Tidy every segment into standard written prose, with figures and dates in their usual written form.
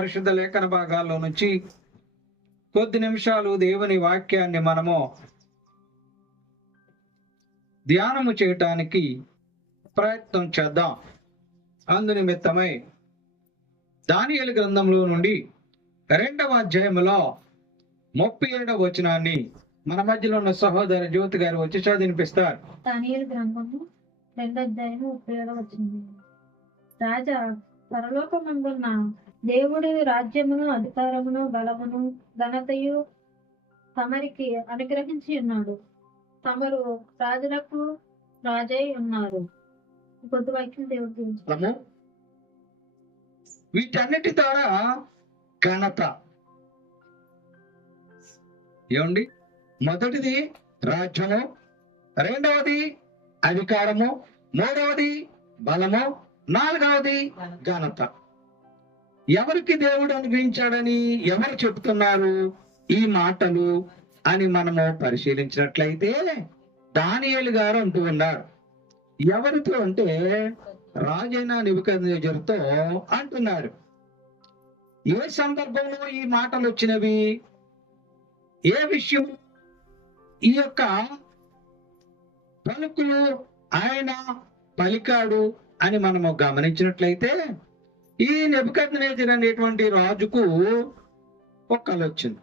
పరిశుద్ధ లేఖన భాగాల్లో నుంచి కొద్ది నిమిషాలు దేవుని వాక్యాన్ని మనము ధ్యానము చేయటానికి ప్రయత్నం చేద్దాం. అందు నిమిత్తమై దానియేలు గ్రంథంలో నుండి 2వ అధ్యాయములో 37వ వచనాన్ని మన మధ్యలో ఉన్న సహోదర జ్యోతి గారు వచ్చి చదివినిపిస్తారు. దానియేలు గ్రంథము 2వ అధ్యాయము 37వ వచనం. రాజా పరలోకమందున్న దేవుడి రాజ్యమును, అధికారమును, బలమును, ఘనతయు తమరికి అనుగ్రహించి ఉన్నాడు. తమరు రాజులకు రాజై ఉన్నారు. కొద్ది వాక్యం దేవుడు. వీటన్నిటి ద్వారా ఘనత ఏమండి? మొదటిది రాజ్యము, రెండవది అధికారము, మూడవది బలము, నాలుగవది ఘనత. ఎవరికి దేవుడు అనుగ్రహించాడని ఎవరు చెప్తున్నారు ఈ మాటలు అని మనము పరిశీలించినట్లయితే దానియేలు గారు అంటూ ఉన్నారు. ఎవరితో అంటే రాజైన నెబుకద్నెజరుతో అంటున్నారు. ఏ సందర్భంలో ఈ మాటలు వచ్చినవి, ఏ విషయం ఈ యొక్క పలుకులు ఆయన పలికాడు అని మనము గమనించినట్లయితే ఈ నెబుకద్నెజరు అనేటువంటి రాజుకు ఒక కల వచ్చింది.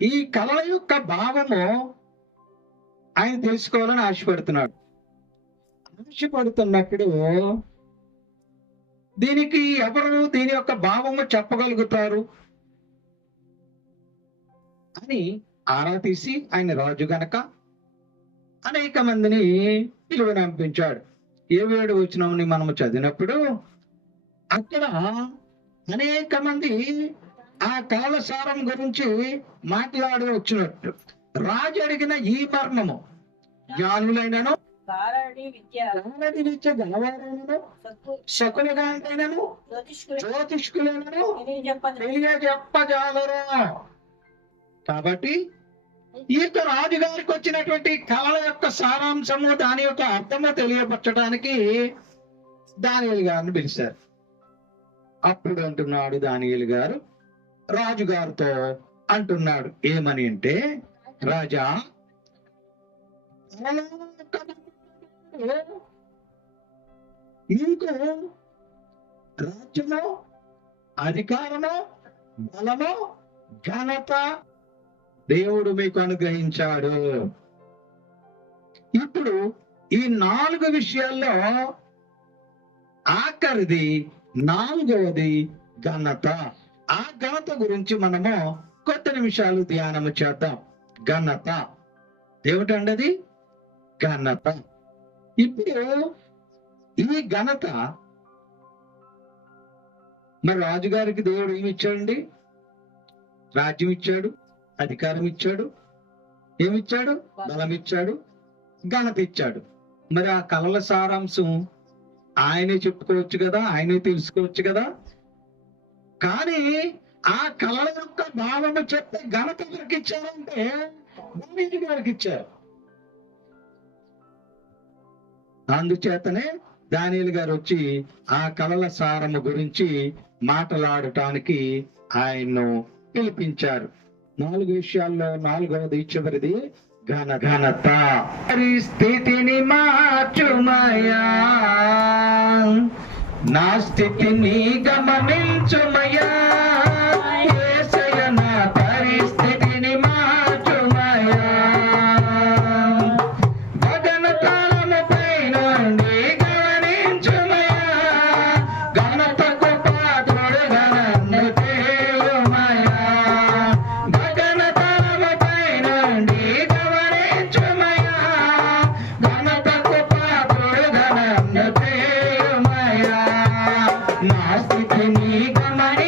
ఈ కళ యొక్క భావము ఆయన తెలుసుకోవాలని ఆశపడుతున్నాడు. ఆశపడుతున్నప్పుడు దీనికి ఎవరు దీని యొక్క భావము చెప్పగలుగుతారు అని ఆరా తీసి ఆయన రాజు గనక అనేక మందిని పిలువనంపించాడు. 7వ వచనంని మనము చదివినప్పుడు అక్కడ అనేక మంది ఆ కాలసారం గురించి మాట్లాడి వచ్చినట్టు రాజు అడిగిన ఈ మర్మము జ్ఞానులైనను, విద్య గలవారైనను, శకునిగాంటైనను, జ్యోతిష్కులైనను తెలియజెప్పజాలరు. కాబట్టి ఈ యొక్క రాజుగారికి వచ్చినటువంటి కళల యొక్క సారాంశము, దాని యొక్క అర్థము తెలియపరచడానికి దానియేలు గారిని పిలిచారు. అప్పుడు అంటున్నాడు దానియేలు గారు రాజుగారితో అంటున్నాడు ఏమని అంటే, రాజా మీకు రాజ్యము, అధికారము, బలము, ఘనత దేవుడు మీకు అనుగ్రహించాడు. ఇప్పుడు ఈ 4 విషయాల్లో ఆఖరిది 4వది ఘనత. ఆ ఘనత గురించి మనము కొద్ది నిమిషాలు ధ్యానము చేద్దాం. ఘనత ఏమిటండి? ఘనత. ఇప్పుడు ఈ ఘనత మరి రాజుగారికి దేవుడు ఏమి ఇచ్చాడండి? రాజ్యం ఇచ్చాడు, అధికారం ఇచ్చాడు, ఏమిచ్చాడు? బలం ఇచ్చాడు, ఘనత ఇచ్చాడు. మరి ఆ కళల సారాంశం ఆయనే చెప్పుకోవచ్చు కదా, ఆయనే తెలుసుకోవచ్చు కదా. కానీ ఆ కళల యొక్క భావము చెప్పే ఘనత ఎవరికి ఇచ్చారంటే దానియేలు గారికి ఇచ్చారు. అందుచేతనే దానియేలు గారు వచ్చి ఆ కళల సారము గురించి మాట్లాడటానికి ఆయన్ను పిలిపించారు. 4 విషయాల్లో 4వది చివరిది ఘనత. పరిస్థితిని మార్చుమయా, నా స్థితిని గమనించుమయా, యేసయ్య నా పరిస్థితిని మార్చుమయా, గగనతలముపై నుండి గమనించుమయా, ఘనతకు పాత్రుడుగా నన్ను చేయుమయా, గగనతలముపై నుండి గమనించుమయా, ఘనతకు పాత్రుడుగా నన్ను చేయుమయా, నా స్థితిని గమనించుమయా.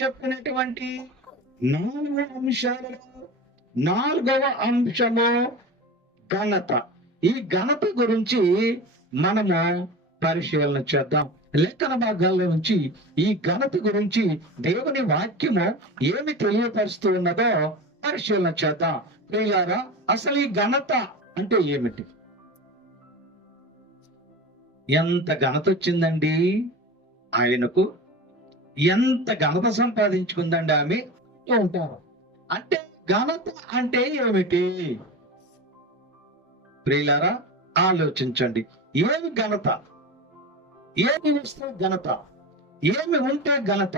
చెప్పినటువంటి 4 అంశాలలో 4వ అంశము ఘనత. ఈ ఘనత గురించి మనము పరిశీలన చేద్దాం. లేఖన భాగాల్లో నుంచి ఈ ఘనత గురించి దేవుని వాక్యము ఏమి తెలియపరుస్తూ ఉన్నదో పరిశీలన చేద్దాం. ప్రియులారా, అసలు ఈ ఘనత అంటే ఏమిటి? ఎంత ఘనత వచ్చిందండి ఆయనకు, ఎంత ఘనత సంపాదించుకుందండి ఆమె ఉంటారు. అంటే ఘనత అంటే ఏమిటి? ప్రియులారా, ఆలోచించండి. ఏమి ఘనత? ఏమి వస్తే ఘనత? ఏమి ఉంటే ఘనత?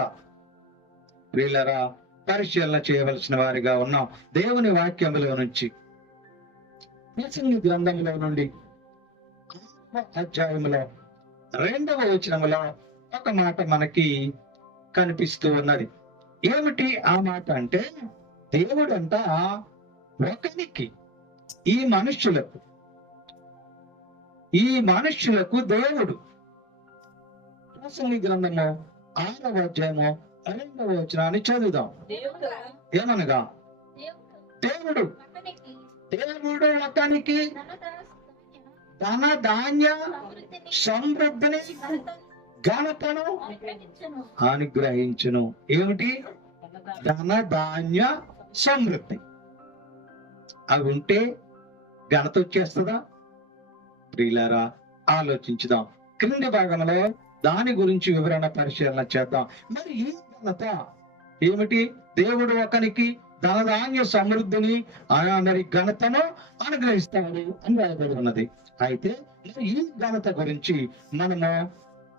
ప్రియులారా, పరిశీలన చేయవలసిన వారిగా ఉన్నాం. దేవుని వాక్యములో నుంచి, ప్రసంగి గ్రంథంలో నుండి 6వ అధ్యాయములో 2వ వచనములో ఒక మాట మనకి కనిపిస్తూ ఉన్నది. ఏమిటి ఆ మాట అంటే, దేవుడంట ఒకనికి, ఈ మనుష్యులకు దేవుడు, ప్రసంగి గ్రంథము 6వ అధ్యాయము 2వ వచనాన్ని చదువుదాం. ఏమనగా, దేవుడు ఒకనికి ధన ధాన్య సమృద్ధిని ఘనతను అనుగ్రహించును. ఏమిటి? ధన ధాన్య సమృద్ధి. అవి ఉంటే ఘనత వచ్చేస్తుందా? ప్రియులారా, ఆలోచించుదాం. క్రింది భాగంలో దాని గురించి వివరణ పరిశీలన చేద్దాం. మరి ఈ ఘనత ఏమిటి? దేవుడు ఒకనికి ధనధాన్య సమృద్ధిని మరి ఘనతను అనుగ్రహిస్తాడు అని రాయబడి ఉన్నది. అయితే ఈ ఘనత గురించి మనము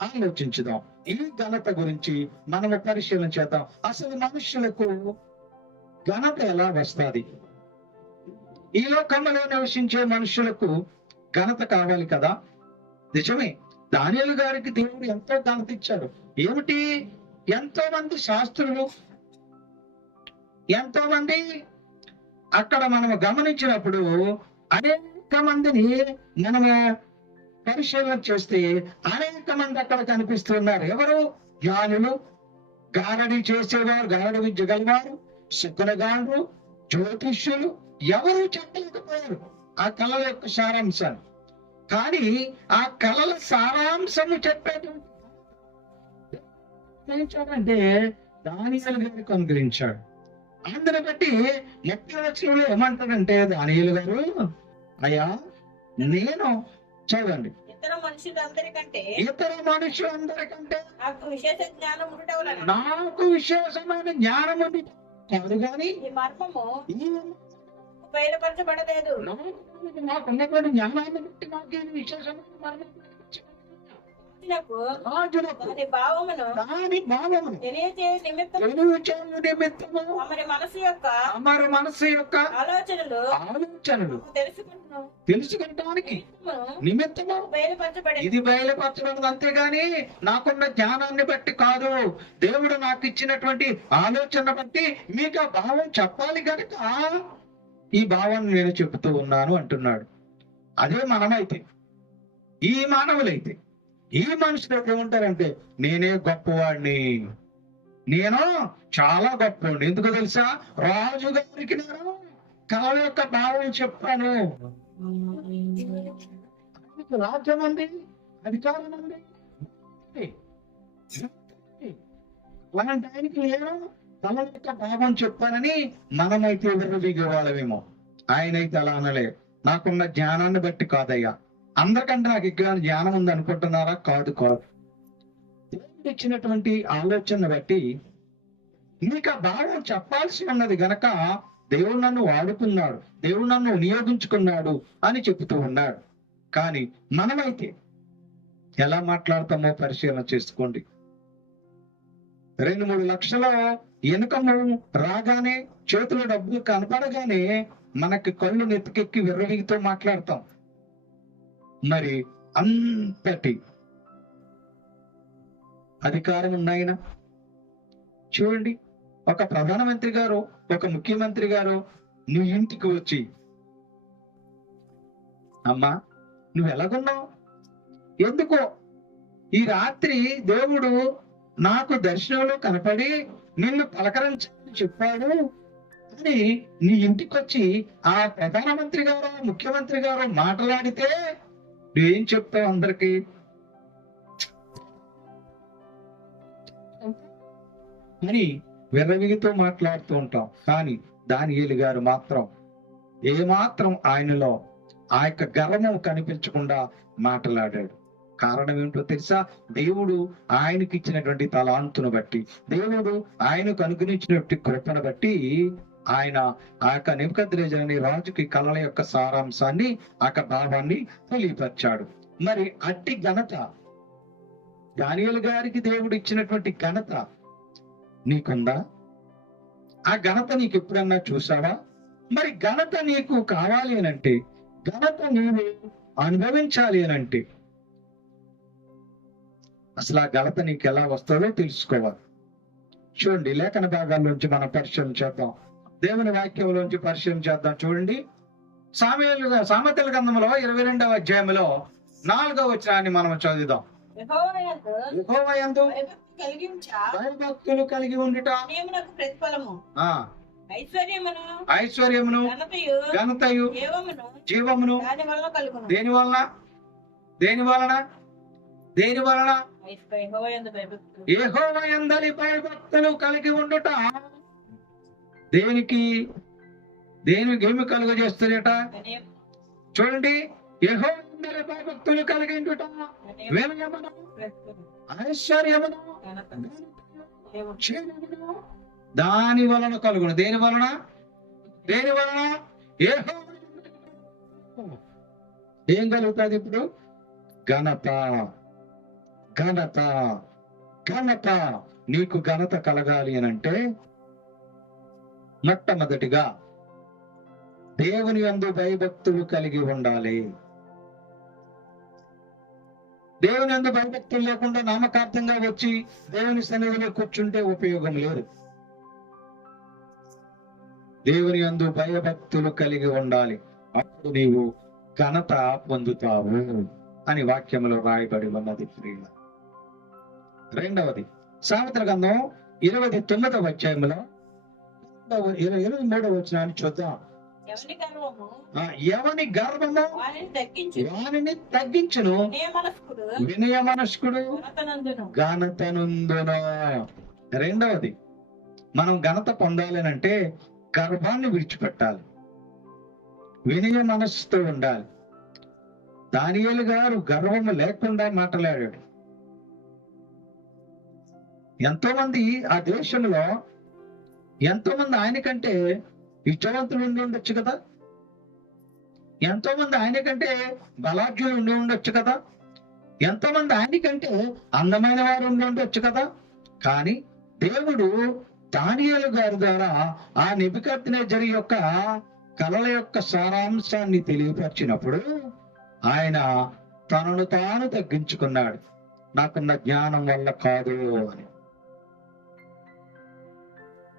ఆలోచించుదాం. ఈ ఘనత గురించి మనము పరిశీలన చేద్దాం. అసలు మనుషులకు ఘనత ఎలా వస్తుంది? ఈ లోకంలో నివసించే మనుషులకు ఘనత కావాలి కదా. నిజమే, దానియేలు గారికి దేవుడు ఎంతో ఘనత ఇచ్చాడు. ఏమిటి? ఎంతో మంది శాస్త్రులు, ఎంతో మంది అక్కడ మనము గమనించినప్పుడు అనేక మందిని మనము పరిశీలన చేస్తే అనేక మంది అక్కడ కనిపిస్తున్నారు. ఎవరు? జ్ఞానులు, గారడి చేసేవారు, గారడి విద్య గలవారు, శకునగాండ్రు, జ్యోతిష్యులు. ఎవరు చెప్పలేకపోయారు ఆ కళల యొక్క సారాంశాన్ని. కానీ ఆ కళల సారాంశము చెప్పేటంటే దానియేలు గారికి అనుగ్రహించాడు. అందుని బట్టి 30వ వచనంలో ఏమంటాడంటే, దానియేలు గారు, అయ్యా నేను చదవండి, ఇతర మనుషులందరికంటే నాకు విశేషమైన జ్ఞానం ఉంది కాదు, కానీ ఈ మర్మము ఈ బయలుపరచబడలేదు. నాకున్నటువంటి జ్ఞానాన్ని బట్టి నాకు విశేషమైన మర్మం రాజులకు దాని భావమును తెలియచేయ నిమిత్తము తమరి మనసు యొక్క ఆలోచనలు తెలుసుకుంటానికి నిమిత్తము ఇది బయలుపరచబడింది. అంతేగాని నాకున్న జ్ఞానాన్ని బట్టి కాదు, దేవుడు నాకు ఇచ్చినటువంటి ఆలోచన బట్టి మీకు ఆ భావం చెప్పాలి కనుక ఈ భావాన్ని నేను చెబుతూ ఉన్నాను అంటున్నాడు. అదే మనమైతే, ఈ మానవులైతే, ఈ మనుషులు ఏమంటారంటే, నేనే గొప్పవాడిని, నేను చాలా గొప్పవాడిని. ఎందుకు తెలుసా? రాజు గారికి నేను కళ యొక్క భావం చెప్పాను. రాజ్యం ఉంది, అధికారం ఉంది, అలాంటి ఆయనకి నేను కళ యొక్క భావం చెప్పానని మనమైతే ఎదురు దిగేవాళ్ళమేమో. ఆయనైతే అలా అనలే. నాకున్న జ్ఞానాన్ని బట్టి కాదయ్యా, అందరికంటే నాకు ఇక్కడ జ్ఞానం ఉంది అనుకుంటున్నారా? కాదు. దేవుడు ఇచ్చినటువంటి ఆలోచన బట్టి నీకు ఆ భావం చెప్పాల్సి ఉన్నది గనక దేవుడు నన్ను వాడుకున్నాడు, దేవుడు నన్ను వినియోగించుకున్నాడు అని చెబుతూ ఉన్నాడు. కానీ మనమైతే ఎలా మాట్లాడతామో పరిశీలన చేసుకోండి. 2-3 లక్షల ఇన్కము రాగానే, చేతిలో డబ్బులు కనపడగానే మనకి కళ్ళు నెత్తికెక్కి విర్రవీగితో మాట్లాడతాం. మరి అంతటి అధికారం ఉన్నాయన చూడండి. ఒక ప్రధానమంత్రి గారు, ఒక ముఖ్యమంత్రి గారు నీ ఇంటికి వచ్చి, అమ్మా నువ్వు ఎలాగున్నావు, ఎందుకో ఈ రాత్రి దేవుడు నాకు దర్శనంలో కనపడి నిన్ను పలకరించని చెప్పాడు అని నీ ఇంటికి వచ్చి ఆ ప్రధానమంత్రి గారు ముఖ్యమంత్రి గారు మాట్లాడితే నువ్వేం చెప్తావు అందరికి? అని విర్రవిగితో మాట్లాడుతూ ఉంటాం. కానీ దానియేలు గారు మాత్రం ఏమాత్రం ఆయనలో ఆ యొక్క గర్వము కనిపించకుండా మాట్లాడాడు. కారణం ఏంటో తెలుసా? దేవుడు ఆయనకి ఇచ్చినటువంటి తలాంతును బట్టి, దేవుడు ఆయనకు అనుగ్రహించినటువంటి కృపను బట్టి ఆయన ఆ యొక్క నెబుకద్నెజరు రాజుకి కళల యొక్క సారాంశాన్ని ఆ యొక్క భావాన్ని తెలియపరిచాడు. మరి అట్టి ఘనత దానియేలు గారికి దేవుడు ఇచ్చినటువంటి ఘనత నీకుందా? ఆ ఘనత నీకు ఎప్పుడన్నా చూసావా? మరి ఘనత నీకు కావాలి అనంటే, ఘనత నీవు అనుభవించాలి అనంటే అసలు ఆ ఘనత నీకు ఎలా వస్తుందో తెలుసుకోవాలి. చూడండి, లేఖన భాగాల్లోంచి మనం పరిశీలన చేద్దాం. దేవుని వాక్యంలోంచి పరిశీలన చేద్దాం. చూడండి, సామెతల గ్రంథంలో 22వ అధ్యాయంలో 4వ వచనాన్ని మనం చదువుదాం. యెహోవా యందు భయభక్తులు కలిగి ఉండుట ప్రతిఫలము, ఆ ఐశ్వర్యమును ఐశ్వర్యమును ఘనతయు జీవమును దేని వలన దేని వలన దేని వలన యెహోవా యందలి భయభక్తులు కలిగి ఉండుట దేనికి ఏమి కలుగజేస్తుందట? చూడండి, యెహోవా యందలి భయభక్తులు కలిగి ఉండుట వినయమును ఐశ్వర్యమును జీవమును దాని వలన కలుగును. దేని వలన ఏం కలుగుతుంది ఇప్పుడు? ఘనత. ఘనత ఘనత నీకు ఘనత కలగాలి అనంటే మొట్టమొదటిగా దేవుని యందు భయభక్తులు కలిగి ఉండాలి. దేవుని యందు భయభక్తులు లేకుండా నామకార్థంగా వచ్చి దేవుని సన్నిధిలో కూర్చుంటే ఉపయోగం లేదు. దేవుని యందు భయభక్తులు కలిగి ఉండాలి, అప్పుడు నీవు ఘనత పొందుతావు అని వాక్యంలో రాయబడి ఉన్నది. ప్రియుల, రెండవది సామెతల గ్రంథం 29వ అధ్యాయంలో 23వ వచనాన్ని చూద్దాం. ఎవని గర్వము వానిని తగ్గించును, వినయ మనస్కుడు ఘనతనందును. రెండవది, మనం ఘనత పొందాలి అంటే గర్వాన్ని విడిచిపెట్టాలి, వినయ మనస్సుతో ఉండాలి. దానియేలు గారు గర్వము లేకుండా మాట్లాడాడు. ఎంతో మంది ఆ దేశంలో ఎంతో మంది ఆయనకంటే విద్యావంతులు ఉండి ఉండొచ్చు కదా, ఎంతో మంది ఆయనకంటే బలాఢ్యులు ఉండి ఉండొచ్చు కదా, ఎంతో మంది ఆయనకంటే అందమైన వారు ఉండి ఉండొచ్చు కదా. కానీ దేవుడు దానియేలు గారి ద్వారా ఆ నెబుకద్నెజరు యొక్క కళల యొక్క సారాంశాన్ని తెలియపరిచినప్పుడు ఆయన తనను తాను తగ్గించుకున్నాడు. నాకున్న జ్ఞానం వల్ల కాదు అని.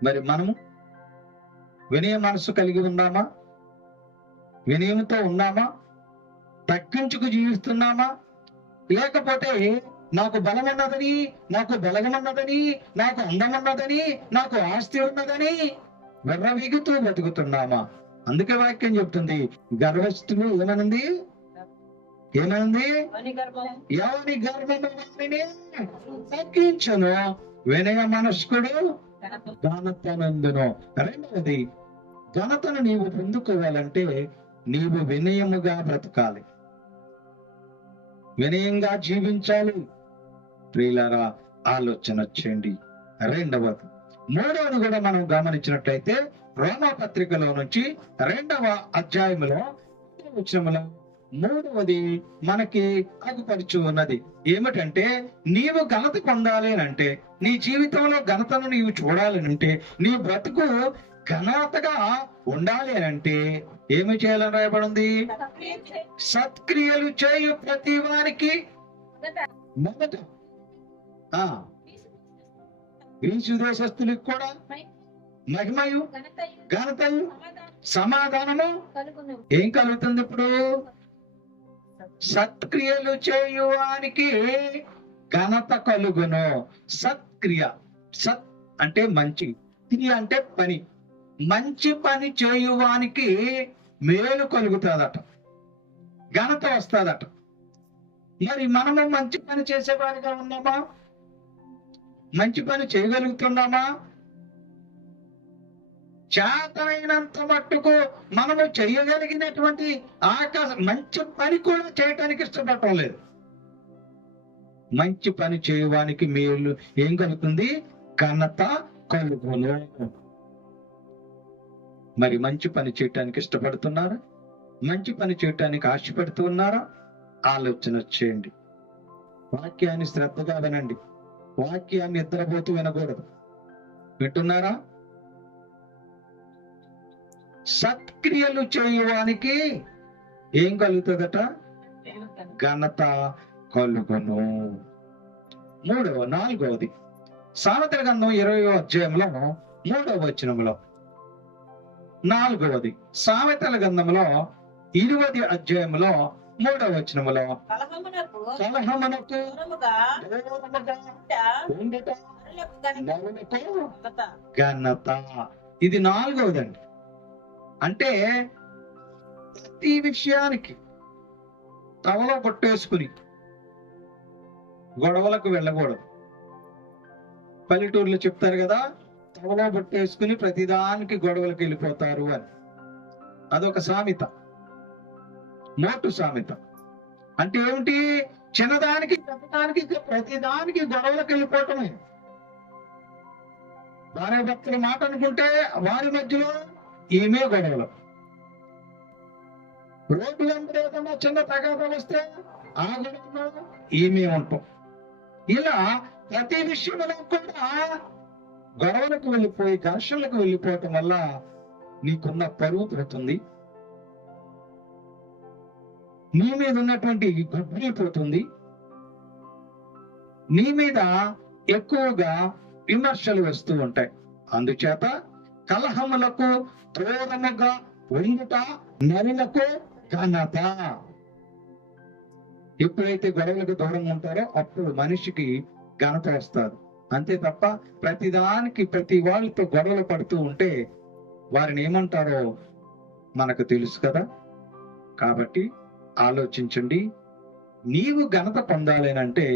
మరి మనము వినయ మనసు కలిగి ఉన్నామా? వినయంతో ఉన్నామా? తగ్గించుకు జీవిస్తున్నామా? లేకపోతే నాకు బలం ఉన్నదని, నాకు బలగం ఉన్నదని, నాకు అందం ఉన్నదని, నాకు ఆస్తి ఉన్నదని విర్రవీగుతూ బతుకుతున్నామా? అందుకే వాక్యం చెప్తుంది, గర్వస్తులు ఏమనుంది ఎవని గర్వము వానిని తగ్గించును, వినయ మనస్కుడు ఘనతనందును. రెండవది, ఘనతను నీవు పొందుకోవాలంటే నీవు వినయముగా బ్రతకాలి, వినయంగా జీవించాలి. ప్రియులారా, ఆలోచన చేయండి. రెండవది. మూడవది కూడా మనం గమనించినట్లయితే రోమా పత్రికలో నుంచి 2వ అధ్యాయంలో వచనములో మూడవది మనకి అగుపరుచు ఉన్నది. ఏమిటంటే, నీవు ఘనత పొందాలి అంటే, నీ జీవితంలో ఘనతను నీవు చూడాలి అంటే, నీ బ్రతుకు ఘనతగా ఉండాలి అంటే ఏమి చేయాలని రాయబడింది? సత్క్రియలు చేయు ప్రతి వారికి మొదట గ్రీసు దేశస్తులకు కూడా మహిమయు ఘనతయు సమాధానము ఏం కలుగుతుంది? ఇప్పుడు సత్క్రియలు చేయువానికి ఘనత కలుగును. సత్క్రియ అంటే మంచి, క్రియ అంటే పని. మంచి పని చేయువానికి మేలు కలుగుతుందట, ఘనత వస్తుందట. మరి మనము మంచి పని చేసేవారిగా ఉన్నామా? మంచి పని చేయగలుగుతున్నామా? చేతనైనంత మట్టుకు మనము చేయగలిగినటువంటి మంచి పని కూడా చేయటానికి ఇష్టపడటం లేదు. మంచి పని చేయడానికి మేలు ఏం కలుగుతుంది? ఘనత కలుగును. మరి మంచి పని చేయటానికి ఇష్టపడుతున్నారా? మంచి పని చేయటానికి ఆశపడుతూ ఉన్నారా? ఆలోచన చేయండి. వాక్యాన్ని శ్రద్ధగా వినండి. వాక్యాన్ని నిద్రపోతూ వినకూడదు. వింటున్నారా? సత్క్రియలు చేయడానికి ఏం కలుగుతుందట? ఘనత కలుగును. నాలుగవది సామెతల గ్రంథం 20వ అధ్యాయంలో 3వ వచనంలో. 4వది సామెతల గ్రంథంలో 20వ అధ్యాయంలో 3వ వచనంలో. కలహమునకు ఉండుట నరులకు ఘనత. ఇది 4వదండి. అంటే ప్రతి విషయానికి తవలో కొట్టేసుకుని గొడవలకు వెళ్ళకూడదు. పల్లెటూరులో చెప్తారు కదా, తవలో కొట్టేసుకుని ప్రతిదానికి గొడవలకు వెళ్ళిపోతారు అని. అదొక సామెత, మోటు సామెత. అంటే ఏమిటి? చిన్నదానికి ప్రతిదానికి గొడవలకు వెళ్ళిపోవటమే. భార్య భర్తల మాట అనుకుంటే వారి మధ్యలో ఈమె గొడవలు. రోడ్డు వెంబడి ఏదన్నా చిన్న తగాదా వస్తే ఆ గొడవలో ఈమె ఉంటాం. ఇలా ప్రతి విషయంలో కూడా గొడవలకు వెళ్ళిపోయి ఘర్షణలకు వెళ్ళిపోవటం వల్ల నీకున్న పరువు పోతుంది, నీ మీద ఉన్నటువంటి గుడ్లు పోతుంది, నీ మీద ఎక్కువగా విమర్శలు వస్తూ ఉంటాయి. అందుచేత కలహములకు దూరముగా ఉండుట నరులకు ఘనత. ఎప్పుడైతే గొడవలకు దూరంగా ఉంటారో అప్పుడు మనిషికి ఘనత వస్తారు. అంతే తప్ప ప్రతిదానికి ప్రతి వాళ్ళతో గొడవలు పడుతూ ఉంటే వారిని ఏమంటారో మనకు తెలుసు కదా. కాబట్టి ఆలోచించండి. నీవు ఘనత పొందాలేనంటే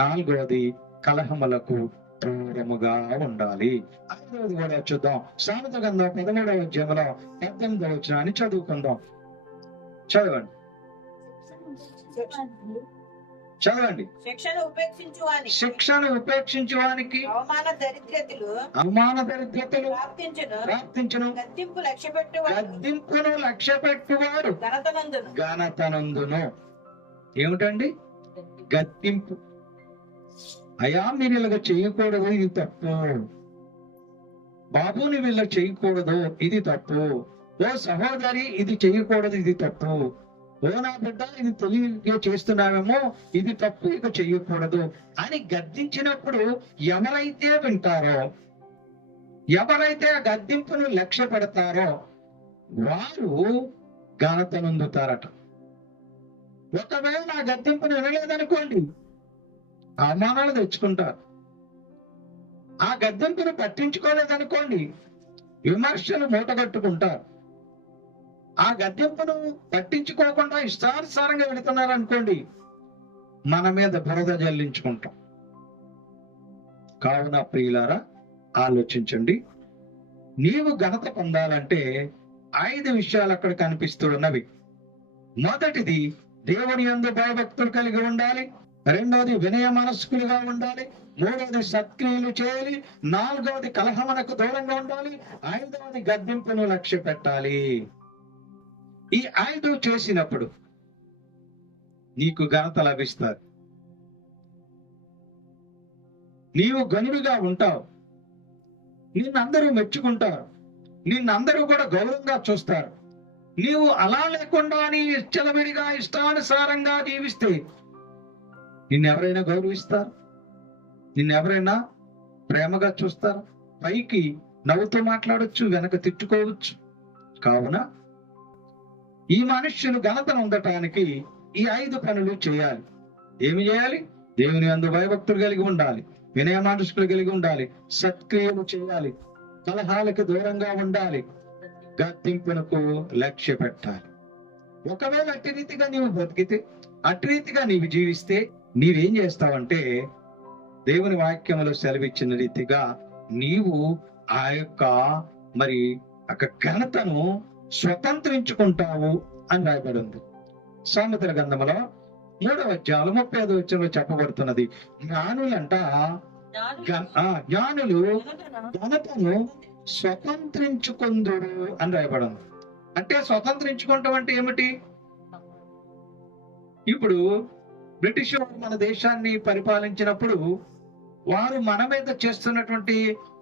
4వది కలహములకు దూరముగా ఉండాలి. 5వది కూడా చూద్దాం. సామెతల గ్రంథం 13వ అధ్యాయంలో 18వ వచనాన్ని చదువుకుందాం. చదవండి. శిక్షను ఉపేక్షించువానికి అవమాన దరిద్రతలు ప్రాప్తించును, గద్దింపును లక్ష్యపెట్టువాడు ఘనతనందును. ఏమిటండి గద్దింపు? అయ్యా మీరు ఇలాగ చేయకూడదు, ఇది తప్పు. బాబు నువ్వు ఇలా చేయకూడదు, ఇది తప్పు. ఓ సహోదరి ఇది చేయకూడదు, ఇది తప్పు. ఓ నా బిడ్డ ఇది తెలివిగా చేస్తున్నావేమో, ఇది తప్పు, ఇక చెయ్యకూడదు అని గద్దించినప్పుడు ఎవరైతే వింటారో, ఎవరైతే ఆ గద్దింపును లక్ష్య పెడతారో వారు ఘనత నొందుతారట. ఒకవేళ ఆ గద్దింపును వినలేదనుకోండి, అవమానాలు తెచ్చుకుంటారు. ఆ గద్దింపును పట్టించుకోలేదనుకోండి, విమర్శలు మూటగట్టుకుంటారు. ఆ గద్దెంపును పట్టించుకోకుండా ఇష్టానుసారంగా వెళుతున్నారనుకోండి, మన మీద బురద జల్లించుకుంటాం. కావున ప్రియులారా ఆలోచించండి. నీవు ఘనత పొందాలంటే 5 విషయాలు అక్కడ కనిపిస్తున్నవి. మొదటిది దేవుని యందు భయభక్తులు కలిగి ఉండాలి. 2వది వినయ మనస్కులుగా ఉండాలి. 3వది సత్క్రియలు చేయాలి. 4వది కలహమునకు దూరంగా ఉండాలి. 5వది గద్దింపును లక్ష్య పెట్టాలి. ఈ 5 చేసినప్పుడు నీకు ఘనత లభిస్తారు. నీవు గనుడుగా ఉంటావు, నిన్నందరూ మెచ్చుకుంటారు, నిన్నందరూ కూడా గౌరవంగా చూస్తారు. నీవు అలా లేకుండా నీ ఇష్టలవిడిగా ఇష్టానుసారంగా జీవిస్తే నిన్నెవరైనా గౌరవిస్తారు? నిన్నెవరైనా ప్రేమగా చూస్తారు? పైకి నవ్వుతూ మాట్లాడొచ్చు, వెనక తిట్టుకోవచ్చు. కావున ఈ మనుష్యులు ఘనతను ఉండటానికి ఈ 5 పనులు చేయాలి. ఏమి చేయాలి? దేవుని యందు భయభక్తులు కలిగి ఉండాలి. వినయ మనస్కులు కలిగి ఉండాలి, సత్క్రియలు చేయాలి, కలహాలకు దూరంగా ఉండాలి, గద్దింపునకు లక్ష్య పెట్టాలి. ఒకవేళ అట్టి రీతిగా నీవు బ్రతికితే, అట్టి రీతిగా నీవు జీవిస్తే నీవేం చేస్తావంటే దేవుని వాక్యములో సెలవిచ్చిన రీతిగా నీవు ఆ యొక్క మరి ఘనతను స్వతంత్రించుకుంటావు అని రాయబడి ఉంది. సామెతల గ్రంథములో 3వ అధ్యాయం 35వ వచనంలో చెప్పబడుతున్నది, జ్ఞానులంట జ్ఞానులు ఘనతను స్వతంత్రించుకుందురు అని రాయబడి ఉంది. అంటే స్వతంత్రించుకుంటాం అంటే ఏమిటి? ఇప్పుడు బ్రిటిష్ వారు మన దేశాన్ని పరిపాలించినప్పుడు వారు మన మీద చేస్తున్నటువంటి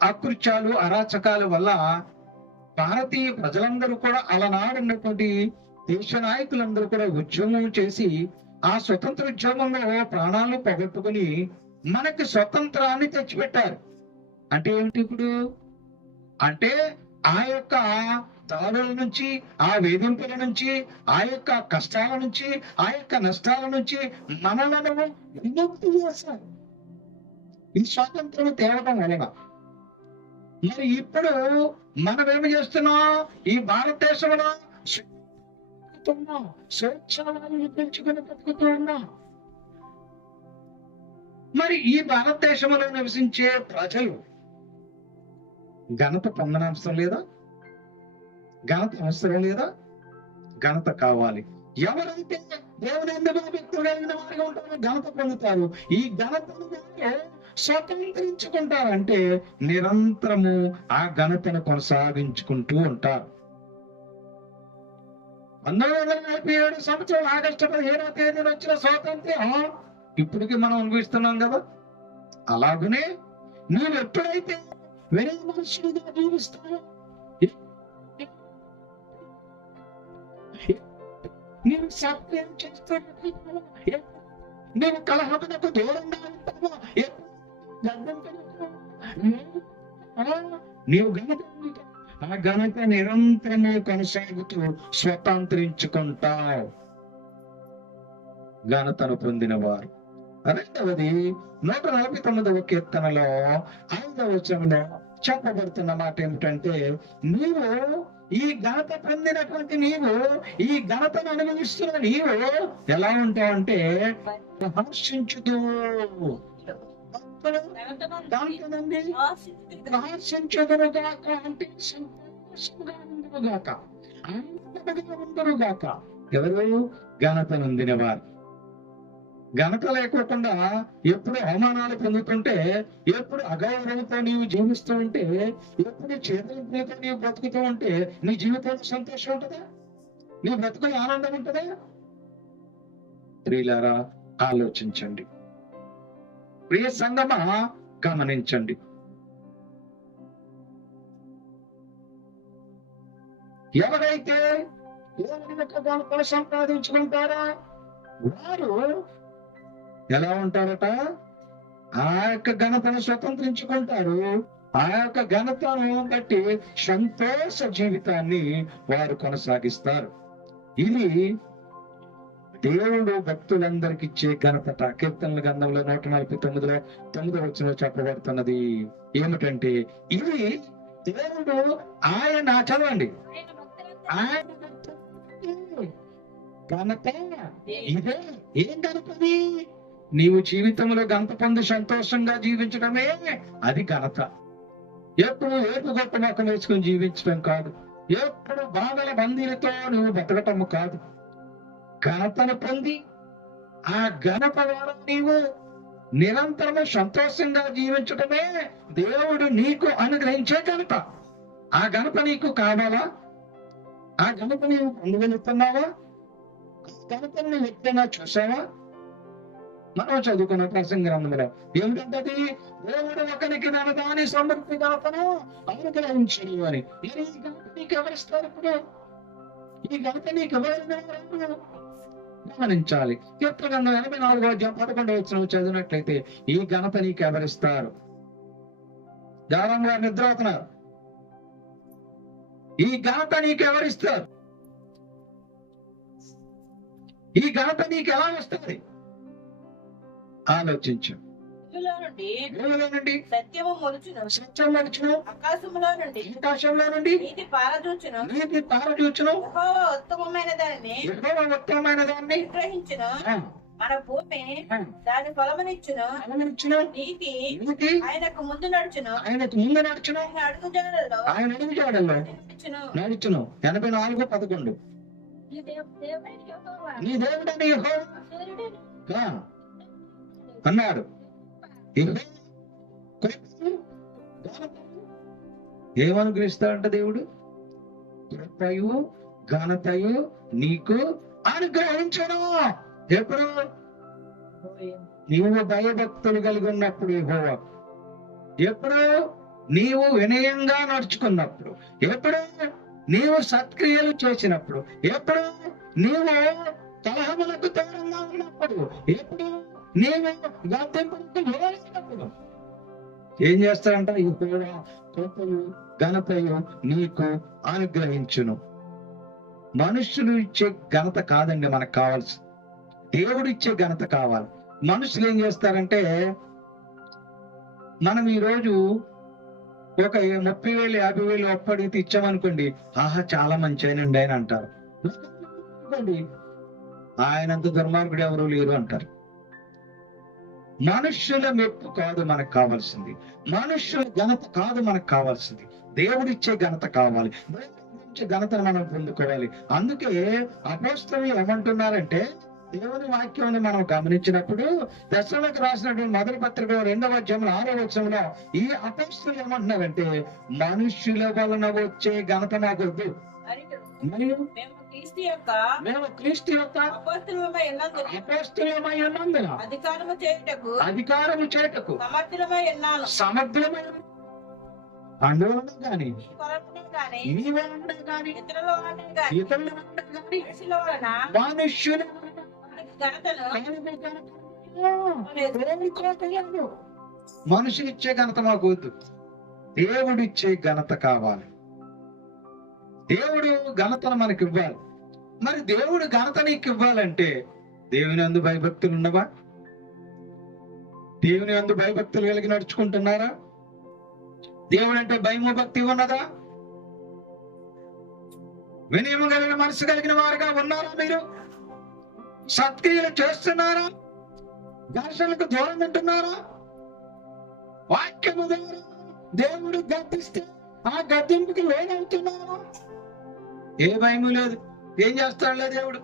అకృత్యాలు, అరాచకాల వల్ల భారతీయ ప్రజలందరూ కూడా అలనాడున్నటువంటి దేశ నాయకులందరూ కూడా ఉద్యమం చేసి ఆ స్వతంత్ర ఉద్యమంలో ప్రాణాలు పోగొట్టుకుని మనకి స్వతంత్రాన్ని తెచ్చిపెట్టారు. అంటే ఏమిటి ఇప్పుడు? అంటే ఆ యొక్క దాడుల నుంచి, ఆ వేధింపుల నుంచి, ఆ యొక్క కష్టాల నుంచి, ఆ యొక్క నష్టాల నుంచి మనలను విముక్తి చేశారు ఈ స్వాతంత్రం తేవడం వలన. మరి ఇప్పుడు మనం ఏమి చేస్తున్నాం? ఈ భారతదేశంలో స్వేచ్ఛాన్ని పెంచుకుని బతుకుతూ ఉన్నాం. మరి ఈ భారతదేశంలో నివసించే ప్రజలు ఘనత పొందనవసరం లేదా? ఘనత అవసరం లేదా? ఘనత కావాలి. ఎవరైతే దేవుని ఎందుకు భక్తులు కలిగిన వారిగా ఉంటారో ఘనత పొందుతారు. ఈ ఘనతను స్వతంత్రించుకుంటారంటే నిరంతరము ఆ ఘనతను కొనసాగించుకుంటూ ఉంటారు. 1947 సంవత్సరం ఆగస్టు 17వ తేదీన వచ్చిన స్వాతంత్ర్యం ఇప్పటికీ మనం అనుభవిస్తున్నాం కదా. అలాగనే నువ్వు ఎప్పుడైతే వేరే మనుషులుగా జీవిస్తావో, నీవు సత్యం చేస్తావో, నీవు కలహమునకు దూరంగా ఉంటావో, నీవు ఘనత ఆ ఘనత నిరంతరము కొనసాగుతూ స్వతంత్రించుకుంటావు. ఘనతను పొందిన వారు. రెండవది 149వ కీర్తనలో 5వ వచనంలో చెప్పబడుతున్న మాట ఏమిటంటే, నీవు ఈ ఘనత పొందినటువంటి నీవు, ఈ ఘనతను అనుభవిస్తున్న నీవు ఎలా ఉంటావంటే ప్రహర్షించుదు. ప్రహర్షించుదురుగాక అంటే సంతోషంగా ఉండుగాక, ఆనందంగా ఉండుగాక. ఎవరు? ఘనత నొందిన వారు. ఘనత లేకోకుండా ఎప్పుడు అవమానాలు పొందుతుంటే, ఎప్పుడు అగౌరవంతో నీవు జీవిస్తూ ఉంటే, ఎప్పుడు చేతులతో నీవు బ్రతుకుతూ ఉంటే నీ జీవితంలో సంతోషం ఉంటుందా? నీ బ్రతుకులో ఆనందం ఉంటుందా? ప్రియులారా, ఆలోచించండి. ప్రియ సంగమా, గమనించండి. ఎవరైతే దేవుని యొక్క ఘనతను సంపాదించుకుంటారో వారు ఎలా ఉంటారట? ఆ యొక్క ఘనతను స్వతంత్రించుకుంటారు. ఆ యొక్క ఘనతను బట్టి సంతోష జీవితాన్ని వారు కొనసాగిస్తారు. ఇది దేవుడు భక్తులందరికి ఇచ్చే ఘనత. కీర్తనల గ్రంథంలో 149లో 9వ వచనంలో చెప్పబడుతున్నది ఏమిటంటే, ఇది దేవుడు ఆయన, చదవండి, ఆయన ఘనత ఇదే. ఏం ఘనతది? నీవు జీవితంలో ఘనత పొంది సంతోషంగా జీవించడమే అది ఘనత. ఎప్పుడు ఏపు గొప్ప మొక్కలు వేసుకుని జీవించడం కాదు. ఎప్పుడు బాధల బందీలతో నువ్వు బతకటము కాదు. ఘనతను పొంది ఆ ఘనత ద్వారా నీవు నిరంతరము సంతోషంగా జీవించటమే దేవుడు నీకు అనుగ్రహించే ఘనత. ఆ ఘనత నీకు కావాలా? ఆ ఘనత నీవు పొందగలుగుతున్నావా? ఘనతను నువ్వు ఎప్పుడైనా చూసావా? మనం చదువుకున్న ప్రసంగ గ్రంథంలో ఏమిటంటే, దేవుడు ఒకరికి దాని సమృద్ధి ఘనతను అనుగ్రహించడు అని. మరి ఈ ఘనత నీకు ఎవరిస్తారు? ఇప్పుడు ఈ ఘనత నీకు ఎవరు? గమనించాలి. కీర్తన గ్రంథం 84వ అధ్యాయం 11వ వచనం చదివినట్లయితే ఈ ఘనత నీకు ఎవరిస్తారు? గాఢంగా నిద్ర అవుతున్నారు. ఈ ఘనత నీకు ఎవరిస్తారు? ఈ ఘనత నీకు ఎలా వస్తుంది? ఆలోచించు. భూమిలో నుండి భూమిలో నుండి సత్యము మొలుచును, సత్యం నడుచును, ఆకాశములో నుండి ఆకాశంలో నుండి నీతి పారదూచును. నీతి పారచూచును, యెహోవా ఉత్తమమైన దానిని యెహోవా ఉత్తమమైన దాన్ని గ్రహించును. ఆ, మన భూమి ఆ, దాని ఫలమునిచ్చును. ఫలమునిచ్చును, నీతి నీతి ఆయనకు ముందు నడుచును. ఆయనకు ముందు నడుచును, ఆయన అడుగుజాడల్లో ఆయన అడుగు జాడల్లో నడుచును. నడుచును. 84:11 నీ దేవుడైన యెహోవా నీ దేవుడని యెహోవా సూర్యుడును ఆ, అన్నాడు. యెహోవా కృపయు ఘనతయు ఏమనుగ్రహిస్తాడంట దేవుడు? కృపయు ఘనతయు నీకు అనుగ్రహించను. ఎప్పుడు? నీవు భయభక్తులు కలిగి ఉన్నప్పుడు యెహోవా, ఎప్పుడు నీవు వినయంగా నడుచుకున్నప్పుడు, ఎప్పుడు నీవు సత్క్రియలు చేసినప్పుడు, ఎప్పుడు నీవు కలహములకు దూరంగా ఉన్నప్పుడు, ఎప్పుడు నీవు గద్దెంపులకు లోనైనప్పుడు ఏం చేస్తాడంట? యెహోవా కృపయు ఘనతయు నీకు అనుగ్రహించును. మనుషులు ఇచ్చే ఘనత కాదండి మనకు కావాల్సి, దేవుడు ఇచ్చే ఘనత కావాలి. మనుషులు ఏం చేస్తారంటే, మనం ఈరోజు ఒక 30,000 50,000 అప్పడిగితే ఇచ్చామనుకోండి, ఆహా చాలా మంచి ఆయనండి ఆయన అంటారు. అనుకోండి, ఆయనంత దుర్మార్గుడు ఎవరు లేరు అంటారు. మనుష్యుల మెప్పు కాదు మనకు కావాల్సింది, మనుష్యుల ఘనత కాదు మనకు కావాల్సింది, దేవుడిచ్చే ఘనత కావాలి. దేవుడిచ్చే ఘనతను మనం పొందుకోవాలి. అందుకే అపోస్తలులు ఏమంటున్నారంటే, దేవుని వాక్యాన్ని మనం గమనించినప్పుడు దశలకు రాసినటువంటి మొదటి పత్రికలో 2వ అధ్యాయంలో 6వ వచనంలో ఈ అపోస్తలులు ఏమంటున్నారంటే, మనుష్యుల వలన వచ్చే ఘనత మాకు వద్దు, మరియు మేము క్రీస్తు యొక్క మేము క్రీస్తు యొక్క అపోస్తలులమై ఉన్నందున అపోస్తలులమై ఉన్నందున అధికారము చేయుటకు అధికారము చేయుటకు సమర్థులమై ఉన్నాను. సమర్థులమైన అందువలన గాని ఈ కొరకునే గాని మీ వలన గాని ఇతరుల వలన గాని ఇతరుల వలన గాని మనుషుల వలన మనుష్యుల వలన ఘనతను దేవుని కోరుకోలేదు. మనుషులు ఇచ్చే ఘనత మాకు వద్దు, దేవుడిచ్చే ఘనత కావాలి. దేవుడు ఘనతను మనకి ఇవ్వాలి. మరి దేవుడు ఘనత నీకు ఇవ్వాలంటే దేవుని యందు భయభక్తులు ఉన్నవా? దేవుని యందు భయభక్తులు కలిగి నడుచుకుంటున్నారా? దేవుడు అంటే భయము భక్తి ఉన్నదా? వినయము కలిగిన మనసు కలిగిన వారుగా ఉన్నారా? మీరు సత్క్రియలు చేస్తున్నారా? ఘర్షణలకు దూరం ఉంటున్నారా? వాక్యము ద్వారా దేవుడు గద్దిస్తే ఆ గద్దింపుకి లోనవుతున్నారా? ఏ భయము లేదు. ఏం చేస్తాడులే దేవుడు,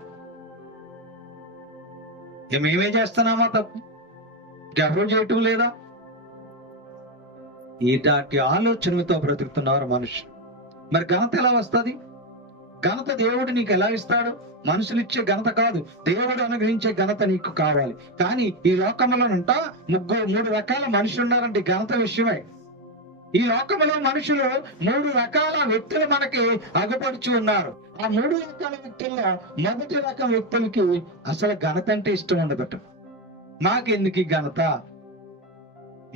మేమే చేస్తున్నామా తప్పు? ఎవరు చేయటం లేదా? ఇలాంటి ఆలోచనలతో బ్రతుకుతున్నారు మనుషులు. మరి ఘనత ఎలా వస్తుంది? ఘనత దేవుడు నీకు ఎలా ఇస్తాడు? మనుషులు ఇచ్చే ఘనత కాదు, దేవుడు అనుగ్రహించే ఘనత నీకు కావాలి. కానీ ఈ లోకంలోనంట 3 రకాల మనుషులు ఉన్నారంటే ఘనత విషయమై. ఈ లోకంలో మనుషులు 3 రకాల వ్యక్తులు మనకి అగపడుచు ఉన్నారు. ఆ 3 రకాల వ్యక్తుల్లో మొదటి రకం వ్యక్తులకి అసలు ఘనత అంటే ఇష్టం ఉండదట. మాకెందుకు ఈ ఘనత?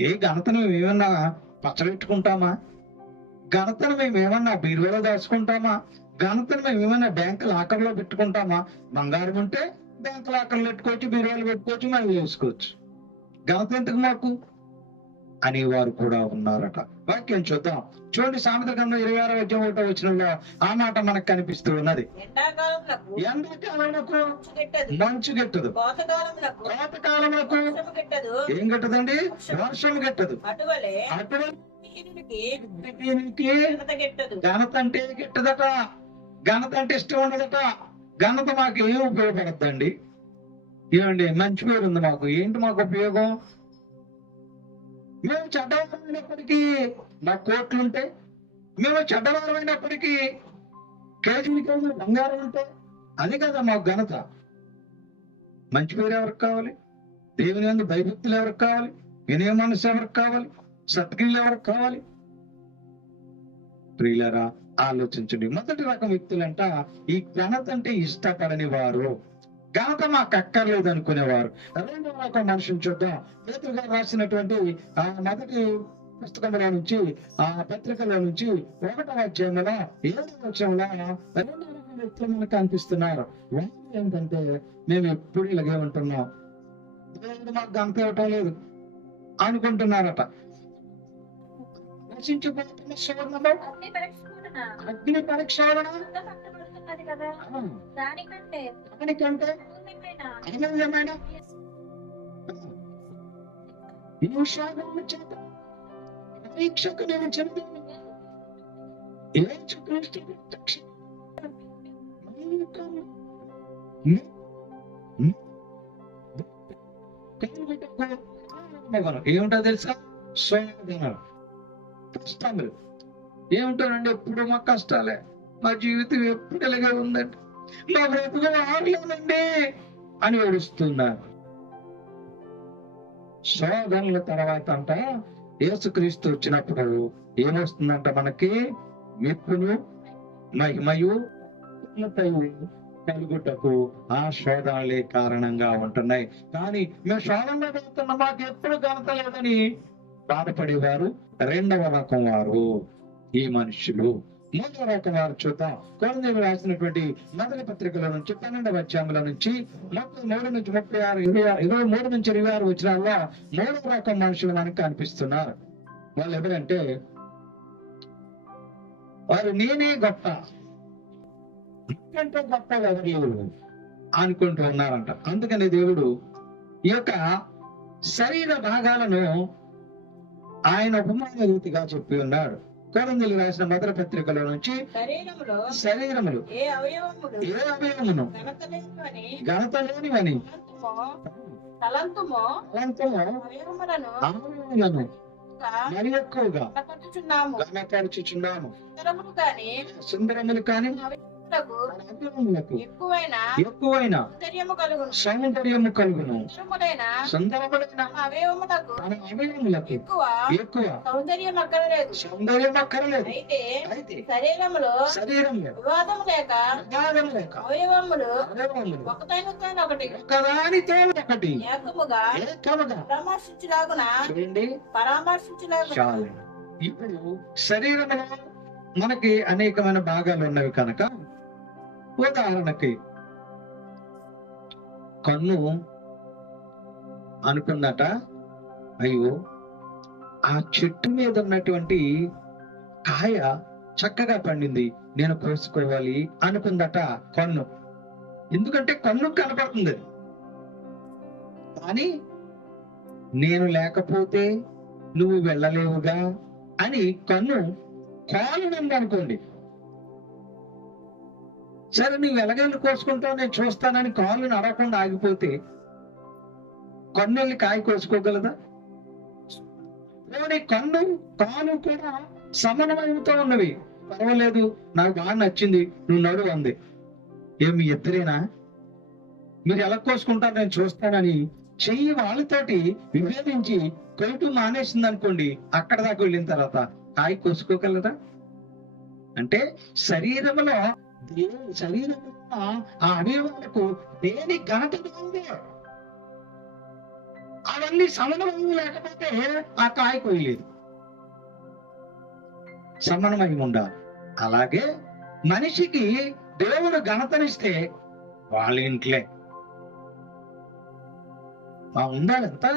ఏ ఘనతను మేమేమన్నా పచ్చబెట్టుకుంటామా? ఘనతను మేమేమన్నా బీరువాలో దాచుకుంటామా? ఘనతను మేమేమన్నా బ్యాంకు లాకర్లో పెట్టుకుంటామా? బంగారం ఉంటే బ్యాంకు లాకర్లో పెట్టుకోవచ్చు, బీరువాలో పెట్టుకోవచ్చు, మళ్ళీ చేసుకోవచ్చు. ఘనత ఎందుకు మాకు అనేవారు కూడా ఉన్నారట. వాక్యం చూద్దాం. చూడండి, సామెత గ్రంథం 26వ అధ్యాయం 1వ వచనంలో ఆ మాట మనకు కనిపిస్తూ ఉన్నది. ఎండాకాలమునకు మంచు గిట్టదు, కోతకాలమునకు ఏం గిట్టదండి? వర్షం గిట్టదు. అటువంటి ఘనత అంటే గిట్టదట, ఘనత అంటే ఇష్టం ఉండదట. ఘనత మాకు ఏం ఉపయోగపడద్దండి? ఏమండి, మంచి పేరు ఉంది మాకు, ఏంటి మాకు ఉపయోగం? మేము చెడ్డవారైనప్పటికీ మాకు కోట్లుంటే, మేము చెడ్డవారైనప్పటికీ కేజీలకి బంగారం ఉంటే, అది కదా మాకు ఘనత. మంచి పేరు ఎవరికి కావాలి? దేవుని యందు భయభక్తులు ఎవరికి కావాలి? వినయ మనసు ఎవరికి కావాలి? సత్క్రియలు ఎవరికి కావాలి? ప్రియులారా, ఆలోచించండి. మొదటి రకం వ్యక్తులంట ఈ ఘనత అంటే ఇష్టపడని వారు, ఘనత మాకు అక్కర్లేదు అనుకునేవారు. 2వ రకం మనుషుని చూద్దాం. పేతురు గారు రాసినటువంటి ఆ మొదటి పుస్తకంలో నుంచి, ఆ పత్రికలో నుంచి 1వ అధ్యాయంలో 7వ వచనంలో 2వ రకం వ్యక్తులు మనకు కనిపిస్తున్నారు. వాళ్ళు ఏంటంటే, మేము ఎప్పుడు ఇలాగే ఉంటున్నాం, దేవుడు మాకు ఘనత ఇవ్వటం లేదు, అనుకుంటున్నారట. నశించిపోతున్న శోధనలో అగ్ని పరీక్ష అగ్ని పరీక్ష వలన పట్టబడుతున్నది కదా, దానికంటే దానికంటే పూర్ణమైన అమూల్యమైన ఈ శోధన చేత పరీక్షకు నేను చెంది యేసుక్రీస్తు ప్రత్యక్ష ఏముంటో తెలుసా? శోధన, కష్టములు. ఏముంటానండి? ఎప్పుడు మా కష్టాలే, మా జీవితం ఎప్పుడు ఇలాగే ఉందండి, మా బ్రతుకు ఆడలేదండి అని ఏడుస్తున్నారు. శోధనల తర్వాత అంట యేసుక్రీస్తు వచ్చినప్పుడు ఏమొస్తుందంట? మనకి మెప్పును మహిమయు కలుగుటకు ఆ శోధనలే కారణంగా ఉంటున్నాయి. కానీ మేము శోధనలో వెళ్తున్నా, మాకు ఎప్పుడు ఘనత లేదని బాధపడేవారు రెండవ రకం వారు ఈ మనుషులు. మూడవ రకం వారు చూద్దాం. కొరింథీయులకు రాసినటువంటి మొదటి పత్రికల నుంచి 12వ అధ్యాయంలో నుంచి 33 నుంచి 36, 23 నుంచి 26 వచనాల్లో మూడవ రకం మనుషులు మనకు కనిపిస్తున్నారు. వాళ్ళు ఎవరంటే, వారు నేనే గొప్ప, ఇంకంటే గొప్ప ఎవరు అనుకుంటూ ఉన్నారంట. అందుకని దేవుడు ఈ యొక్క శరీర భాగాలను ఆయన ఉపమాన రీతిగా చెప్పి ఉన్నాడు. కొరింథీయులకు రాసిన మొదటి పత్రికలో నుంచి శరీరములు ఏ అవయవమును ఘనత లేనివని తలంతుమో అవయవములను మరి ఎక్కువగా ఘనపరచుచున్నాము. సుందరములు కాని ఎక్కువైన సౌందర్యము కలుగును. సుందరములైన అవయవములకు ఎక్కువ సౌందర్యం అక్కరలేదు. అయితే శరీరంలో వివాదం లేక అవయవములు ఒకదానితో ఒకటి ఏకముగా పరామర్శించులాగున చాలు. ఇప్పుడు శరీరంలో మనకి అనేకమైన భాగాలు ఉన్నవి కనుక, ఉదాహరణకి కన్ను అనుకుందట, అయ్యో ఆ చెట్టు మీద ఉన్నటువంటి కాయ చక్కగా పండింది, నేను కోసుకోవాలి అనుకుందట కన్ను. ఎందుకంటే కన్ను కనపడుతుంది. కానీ నేను లేకపోతే నువ్వు వెళ్ళలేవుగా అని కన్ను కాలునంది అనుకోండి. సరే, నువ్వు ఎలాగెళ్ళి కోసుకుంటావు, నేను చూస్తానని కాళ్ళు నడవకుండా ఆగిపోతే కన్ను వెళ్ళి కాయ కోసుకోగలదా? కన్ను కాలు కూడా సమన్వయంతో ఉన్నవి. పర్వాలేదు, నాకు బాగా నచ్చింది, నువ్వు నడు అంది. ఏమి ఇద్దరేనా? మీరు ఎలా కోసుకుంటారు, నేను చూస్తానని చెయ్యి వాళ్ళతోటి విభేదించి కొయ్యటం మానేసింది అనుకోండి, అక్కడ దాకా వెళ్ళిన తర్వాత కాయ కోసుకోగలదా? అంటే శరీరంలో ఆ అవయవాలకు దేని ఘనత ఉంది, అవన్నీ సమన్వయం లేకపోతే ఆ కాయ కొయ్యలేదు. సమన్వయం ఉండాలి. అలాగే మనిషికి దేవుడు ఘనతనిస్తే వాళ్ళ ఇంట్లే ఉండాలంతా.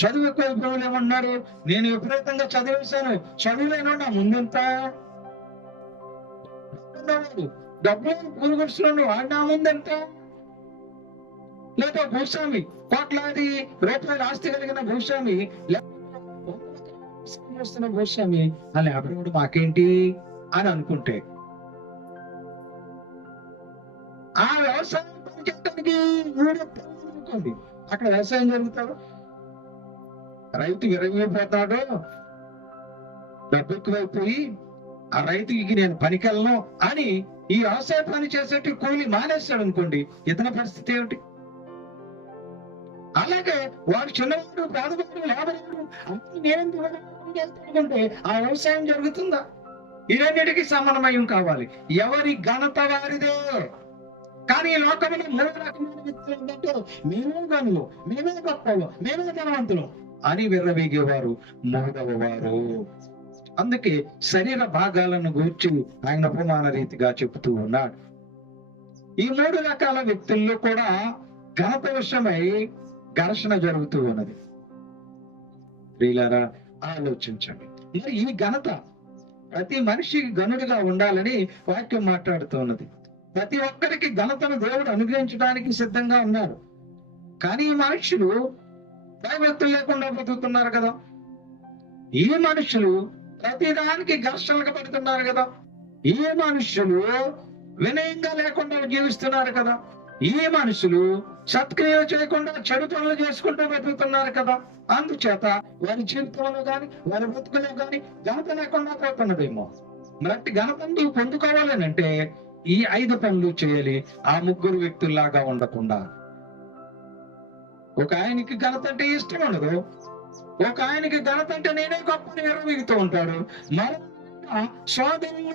చదువు ఎక్కువ ఏమన్నారు, నేను విపరీతంగా చదివేశాను, చదువులేను నా ముందంతా డబ్బులు పురుగుడుస్తున్నాను, వాడు నా ముందంత. లేదా భూస్వామి, కోట్లాది రూపాయల ఆస్తి కలిగిన భూస్వామి, వస్తున్న భూస్వామి అని అప్పుడు మాకేంటి అని అనుకుంటే, ఆ వ్యవసాయం పనిచేయడానికి అనుకోండి, అక్కడ వ్యవసాయం జరుగుతాడు, రైతు విరగిపోతాడు, డబ్బు ఎక్కువైపోయి ఆ రైతుకి నేను పనికెళ్ళను అని ఈ వ్యవసాయ పని చేసేటి కూలి మానేస్తాడు అనుకోండి, ఇతని పరిస్థితి ఏమిటి? అలాగే వాడు చిన్నవాడు, పేదవాడు, లేబరేవాడు అన్ని నేనుకుంటే ఆ వ్యవసాయం జరుగుతుందా? ఈ రెండింటికి సమన్వయం కావాలి. ఎవరి ఘనత వారిదే. కానీ ఈ లోకంలో 3 రకమైన వ్యక్తులు ఏంటంటే, మేమే గనులు, మేమే గొప్పలు, మేమే ధనవంతులు అని విర్రవీగేవారు మూడవ వారు. అందుకే శరీర భాగాలను గూర్చి ఆయన ఉపమాన రీతిగా చెబుతూ ఉన్నాడు. ఈ 3 రకాల వ్యక్తుల్లో కూడా ఘనత విషయమై ఘర్షణ జరుగుతూ ఉన్నది. ప్రియులారా, ఆలోచించండి. మరి ఈ ఘనత ప్రతి మనిషి గనుడిగా ఉండాలని వాక్యం మాట్లాడుతూ ఉన్నది. ప్రతి ఒక్కరికి ఘనతను దేవుడు అనుగ్రహించడానికి సిద్ధంగా ఉన్నారు. కానీ ఈ మనుషులు భయభక్తులు లేకుండా బ్రతుకుతున్నారు కదా. ఈ మనుషులు ప్రతిదానికి ఘర్షణలకు పడుతున్నారు కదా. ఈ మనుషులు వినయంగా లేకుండా జీవిస్తున్నారు కదా. ఈ మనుషులు సత్క్రియలు చేయకుండా చెడు పనులు చేసుకుంటూ బ్రతుకుతున్నారు కదా. అందుచేత వారి జీవితంలో గాని వారి బ్రతుకులో గాని ఘనత లేకుండా పోతున్నదేమో. మరి ఘనతను నువ్వు పొందుకోవాలనంటే ఈ 5 పనులు చేయాలి. ఆ 3 వ్యక్తుల్లాగా ఉండకుండా. ఒక ఆయనకి ఘనత అంటే ఇష్టం ఉండదు. ఒక ఆయనకి ఘనత అంటే నేనే గొప్ప విరుగుతూ ఉంటాడు. మరో సోదరులు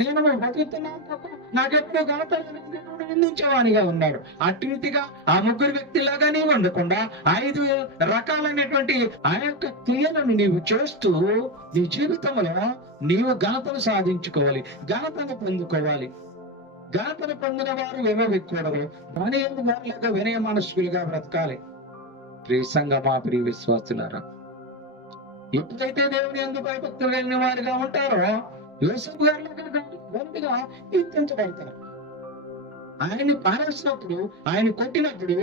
నేను బతుకుతున్నాను తప్ప నాకెప్పుడు ఘనత నిందించేవానిగా ఉన్నాడు. అటుగా ఆ 3 వ్యక్తిలాగా నీవు ఉండకుండా 5 రకాలైనటువంటి ఆ యొక్క క్రియలను నీవు చేస్తూ నీ జీవితంలో నీవు ఘనతను సాధించుకోవాలి, ఘనతను పొందుకోవాలి. ఘనతను పొందిన వారు విమవికూడదు. వారిలాగా వినయ మనస్కులుగా బ్రతకాలి. ప్రియ సంఘమా, ప్రియ విశ్వాసులారా, ఎప్పుడైతే దేవుని యందు భయభక్తులు కలిగిన వారిగా ఉంటారో యోసేపు గారిగా కీర్తించబడతారు. ఆయన్ని పారేసినప్పుడు, ఆయన కొట్టినప్పుడు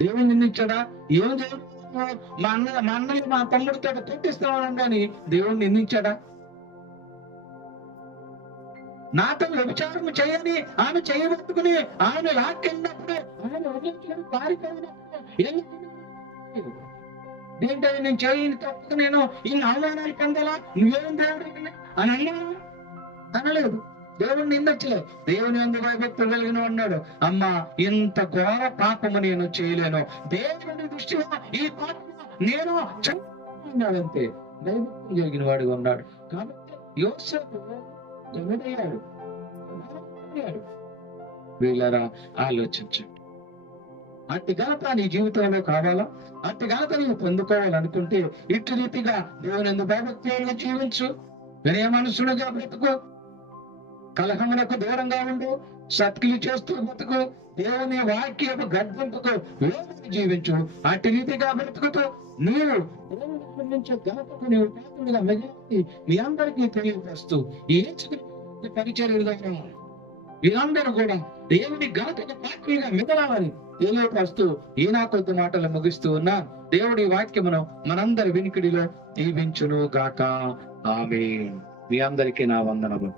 దేవుని నిందించాడా? ఏం దేవుడు మా అన్నయ్య మా తమ్ముడితో కొట్టిస్తున్నాను అని దేవుని నిందించాడా? నాతో వ్యభిచారం చేయని ఆమె చేయబట్టుకుని ఆమె లాక్కెళ్ళినప్పుడు ఆమె వదిలించుకొని పారిపోయినప్పుడు ఏంటో నేను చేయని తప్పక నేను ఇన్ని అవమానాలు పొందాలా, నువ్వేం దేవుడు అని అన్నాను అనలేదు. దేవుడిని నిందించలేదు. దేవుని యందు భయభక్తులు కలిగిన ఉన్నాడు. అమ్మా, ఇంత ఘోర పాపము నేను చేయలేను, దేవుని దృష్టిలో ఈ పాపము నేను అంతే భయభక్తులు కలిగిన వాడిగా ఉన్నాడు. కాబట్టి యోసేపు గనుడయ్యాడు. వీళ్ళరా, ఆలోచించండి. అట్టి ఘనత నీ జీవితంలో కావాలా? అట్టి ఘనత నీవు పొందుకోవాలనుకుంటే ఇటు రీతిగా దేవుని యందు భయభక్తులుగా జీవించు, వినయ మనసులుగా బ్రతుకు, కలహములకు దూరంగా ఉండు, సత్క్రియలు చేస్తూ బ్రతుకు, దేవుని వాక్యపు గర్భింపుకు లోబడి జీవించు. అట్టి రీతిగా బ్రతుకుతూ నీవు నుంచి ఘనతకు నీవు పాత్రుడిగా మిగిలి మీ అందరికీ తెలియపరుస్తూ ఈ పరిచర్యలుగా వీరందరూ కూడా దేవుని ఘనతకు పాత్రులుగా మిగలాలని తెలియపరుస్తూ ఈ నా కొద్ది మాటలు ముగిస్తూ ఉన్నా. దేవుడి వాక్యమును మనందరి వినికిడిలో దీవించును గాక. ఆమేన్. మీ అందరికీ నా వందనములు.